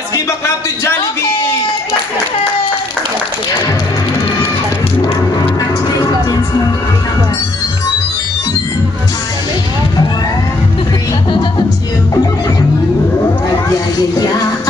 let's give a clap to Jollibee! Activate audience mode now. 4, 3, 2, 1. Nagyayayaan